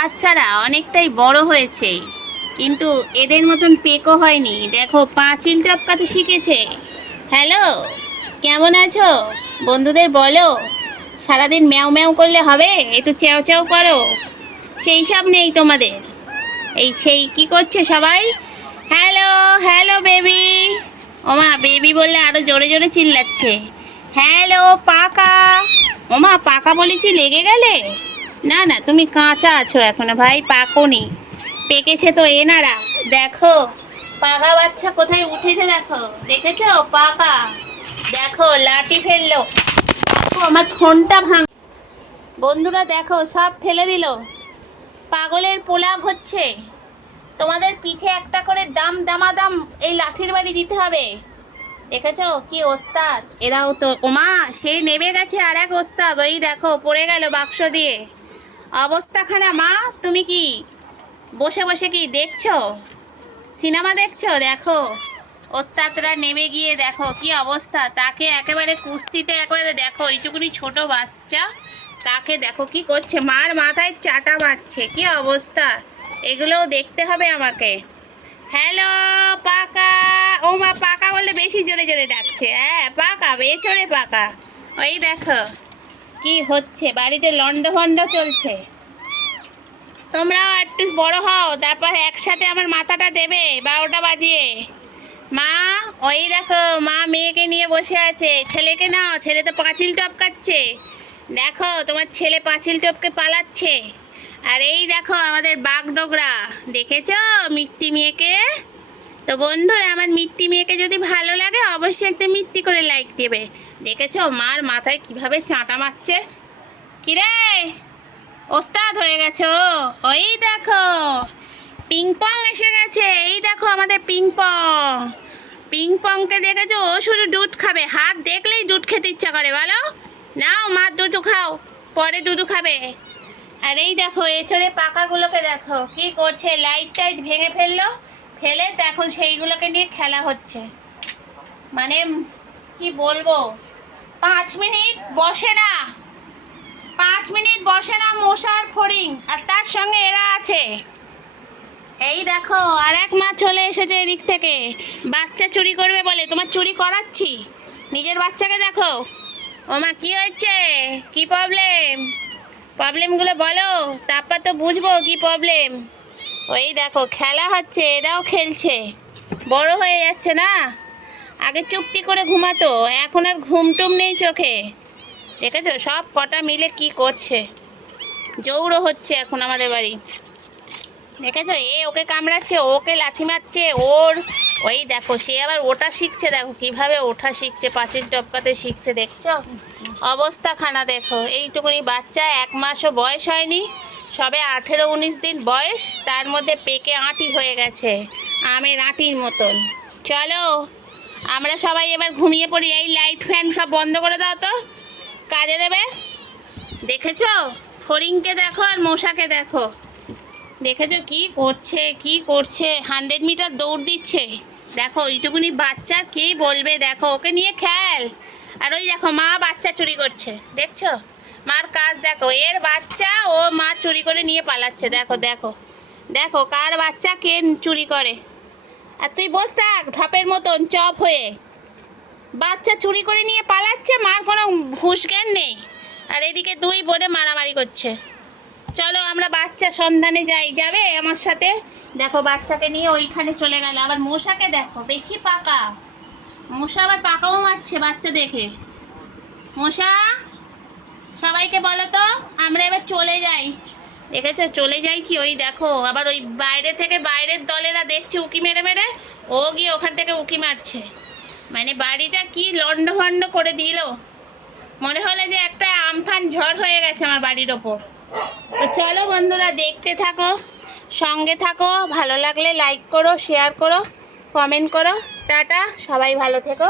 বাচ্চারা অনেকটাই বড় হয়েছে, কিন্তু এদের মতন পেকো হয়নি। দেখো পাঁচিল টপকাতে শিখেছে। হ্যালো, কেমন আছো? বন্ধুদের বলো, সারাদিন ম্যাও ম্যাও করলে হবে, একটু চ্যাও চ্যাও করো। সেই সব নেই তোমাদের। এই সেই কি করছে সবাই? Hello, hello baby. ওমা বেবি বললে আরো জোরে জোরে চিল্লাচ্ছে। হ্যালো পাকা। ওমা পাকা বলেছি লেগে গেলে? না না, তুমি কাঁচা আছো এখনো ভাই, পাকোনি। পেকেছে তো এনারা। দেখো পাকা বাচ্চা কোথায় উঠেছে, দেখো, দেখেছো? পাকা। দেখো লাঠি ফেললো। দেখো আমার ফোনটা ভাঙ। বন্ধুরা দেখো সব ফেলে দিল। পাগলের পোলাপ হচ্ছে। তোমাদের পিঠে একটা করে দাম দামাদাম এই লাঠির বাড়ি দিতে হবে। দেখেছো কি ওস্তাদ এরাও তো। ওমা সেই নেমে গেছে আর এক ওস্তাদ, ওই দেখো পড়ে গেল বাক্স দিয়ে। অবস্থা খারাপ। মা তুমি কি বসে বসে কি দেখছো? সিনেমা দেখছো? দেখো ওস্তাদরা নেমে গিয়ে দেখো কি অবস্থা, তাকে একেবারে কুস্তিতে একেবারে দেখো, এইটুকুনি ছোট বাচ্চা তাকে দেখো কি করছে, মার মাথায় চাটা মারছে। কি অবস্থা, এগুলোও দেখতে হবে আমাকে। হ্যালো পাকা। ও মা পাকা বলে বেশি জোরে জোরে ডাকছে। হ্যাঁ পাকা, বেচড়ে পাকা। ওই দেখো কি হচ্ছে, বাড়িতে লন্ডভন্ড চলছে। তোমরাও একটু বড় হও, তারপর একসাথে আমার মাথাটা দেবে 12টা বাজিয়ে। মা, ওই দেখো মা মেয়েকে নিয়ে বসে আছে। ছেলেকে নাও, ছেলে তো পাঁচিল টপকাচ্ছে। দেখো তোমার ছেলে পাঁচিল টপকে পালাচ্ছে। আর এই দেখো আমাদের বাগডোগরা, দেখেছো মিষ্টি মেয়েকে? তো বন্ধুরা আমার মিষ্টি মেয়েকে যদি ভালো লাগে অবশ্যই একটা মিষ্টি করে লাইক দেবে। দেখেছো মার মাথায় কিভাবে চাঁটা মারছে? কিরে, ওস্তাদ হয়ে গেছো? ওই দেখো পিং পং এসে গেছে। এই দেখো আমাদের পিং পং। পিং পংকে দেখেছো? ও শুধু দুধ খাবে, হাত দেখলেই দুধ খেতে ইচ্ছা করে। বলো, নাও মা দুধ খাও, পরে দুধ খাবে। আর এই দেখো এছড়ে পাকাগুলোকে দেখো কি করছে, লাইট টাইট ভেঙে ফেললো, ফেলে তো এখন সেইগুলোকে নিয়ে খেলা হচ্ছে। মানে কি বলবো, 5 মিনিট বসে না, 5 মিনিট বসে না মশার ফড়িং, আর তার সঙ্গে এরা আছে। এই দেখো আর এক মা চলে এসেছে এদিক থেকে, বাচ্চা চুরি করবে বলে। তোমার চুরি করাচ্ছি, নিজের বাচ্চাকে দেখো। ও মা কি হয়েছে, কি প্রবলেম? প্রবলেমগুলো বলো, তারপর তো বুঝবো কি প্রবলেম। ওই দেখো খেলা হচ্ছে, এরাও খেলছে। বড় হয়ে যাচ্ছে না, আগে চুপটি করে ঘুমাতো, এখন আর ঘুম টুম নেই চোখে। দেখেছো সব কটা মিলে কি করছে, জৌড়ো হচ্ছে এখন আমাদের বাড়ি। দেখেছো এ ওকে কামড়াচ্ছে, ওকে লাথি মারছে ওর। ওই দেখো সে আবার ওটা শিখছে, দেখো কিভাবে ওঠা শিখছে, পাঁচিল টপকাতে শিখছে। দেখছো অবস্থা খানা, দেখো এইটুকুনি বাচ্চা, 1 মাসও বয়স হয়নি, সবে 18-19 দিন বয়স, তার মধ্যে পেকে আঁটি হয়ে গেছে, আমের আঁটির মতন। চলো আমরা সবাই এবার ঘুমিয়ে পড়ি। এই লাইট ফ্যান সব বন্ধ করে দাও তো, কাজে দেবে। দেখেছো ফড়িংকে দেখো আর মশাকে দেখো, দেখেছো কি করছে, কি করছে, 100 মিটার দৌড় দিচ্ছে। দেখো এইটুকুনি বাচ্চা কি বলবে, দেখো ওকে নিয়ে খেল। আর ওই দেখো মা বাচ্চা চুরি করছে, দেখছো মার কাজ দেখো, এর বাচ্চা ও মা চুরি করে নিয়ে পালাচ্ছে। দেখো দেখো দেখো কার বাচ্চা কে চুরি করে। আর তুই বস থাক ঢপের মতন চপ হয়ে, বাচ্চা চুরি করে নিয়ে পালাচ্ছে, মার কোনো হুঁশ জ্ঞান নেই। আর এদিকে দুই বোনে মারামারি করছে। চলো আমরা বাচ্চা সন্ধানে যাই, যাবে আমার সাথে? দেখো বাচ্চাকে নিয়ে ওইখানে চলে গেল। আবার মশাকে দেখো বেশি পাকা, মশা আবার পাকাও মারছে বাচ্চা দেখে। মশা, সবাইকে বলো তো আমরা এবার চলে যাই। দেখেছো চলে যাই কি, ওই দেখো আবার ওই বাইরে থেকে বাইরের দলেরা দেখছে উকি মেরে মেরে, ও গিয়ে ওখান থেকে উকি মারছে। মানে বাড়িটা কি লন্ডভন্ড করে দিল, মনে হলো যে একটা আমফান ঝড় হয়ে গেছে আমার বাড়ির ওপর। তো চলো বন্ধুরা দেখতে থাকো, সঙ্গে থাকো, ভালো লাগলে লাইক করো, শেয়ার করো, কমেন্ট করো। টাটা, সবাই ভালো থেকো।